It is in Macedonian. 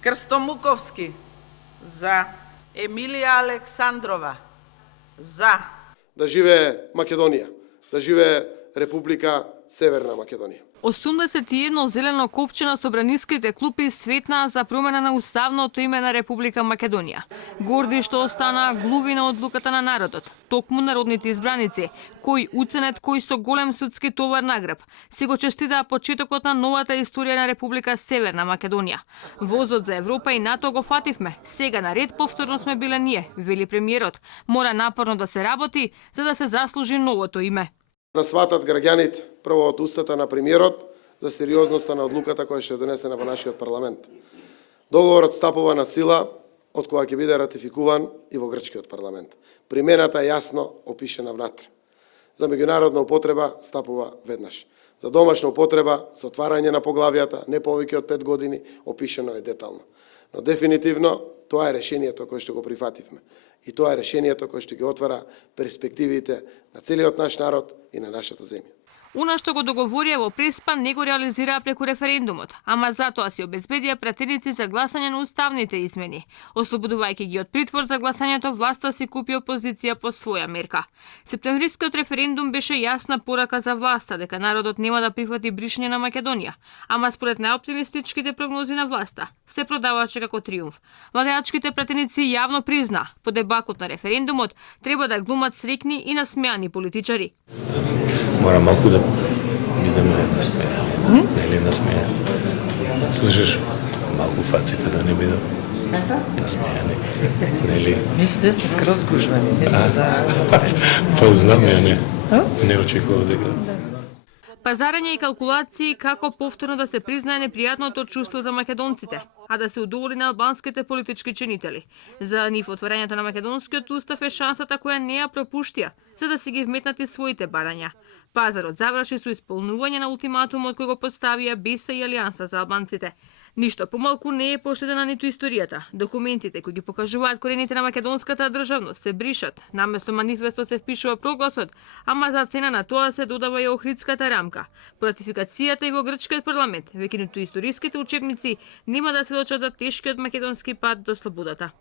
Крстомуковски за, Емилија Александрова за. Да живее Македонија, да живее Република Северна Македонија. 81 зелено копче на собраниските клупи светнаа за промена на уставното име на Република Македонија. Горди што остана глуви на одлуката на народот, токму народните избраници, кои уценет кои со голем судски товар на грб, си го честитаа почетокот на новата историја на Република Северна Македонија. Возот за Европа и НАТО го фативме, сега на ред повторно сме биле ние, вели премиерот. Мора напорно да се работи за да се заслужи новото име. Да сватат граѓаните прво од устата на премиерот за сериозноста на одлуката која ќе донесена во нашиот парламент. Договорот стапува на сила од која ќе биде ратификуван и во грчкиот парламент. Примената е јасно опишена внатре. За меѓународна употреба стапува веднаш. За домашна употреба со отварање на поглавијата не повеќе од 5 години опишено е детално. Но дефинитивно тоа е решението кое што го прифативме. И тоа е решението кое што ги отвара перспективите на целиот наш народ и на нашата земја. Она што го договорија во Преспа не го реализираа преку референдумот, ама затоа си обезбедија пратеници за гласање на уставните измени. Ослободувајќи ги од притвор за гласањето, власта си купи опозиција по своја мерка. Септемврискиот референдум беше јасна порака за власта дека народот нема да прифати бришање на Македонија, ама според најоптимистичките прогнози на власта се продаваше како триумф. Владеачките пратеници јавно призна, по дебакот на референдумот треба да глумат среќни и насмеани политичари. Мора малку да бидеме насмејани. Нели насмејани? Слушаш, малку фаците да не бидат насмејани. Нели? Мислите да сме скроз гужвани, не сме за... Па знам ја не очекував дека. Пазарење и калкулации како повторно да се признае непријатното чувство за македонците, а да се удоволи на албанските политички чинители. За нив отварањето на македонскиот устав е шансата која не ја пропуштија, за да си ги вметнати своите барања. Пазарот заврши со исполнување на ултиматумот кој го поставија БИСА и Алијанса за албанците. Ништо помалку не е поштедена ниту историјата. Документите кои ги покажуваат корените на македонската државност се бришат, наместо манифестот се впишува прогласот, ама за цена на тоа се додава и охридската рамка. По ратификацијата и во грчкиот парламент, веќе ниту историските учебници нема да сведочат за тешкиот македонски пат до слободата.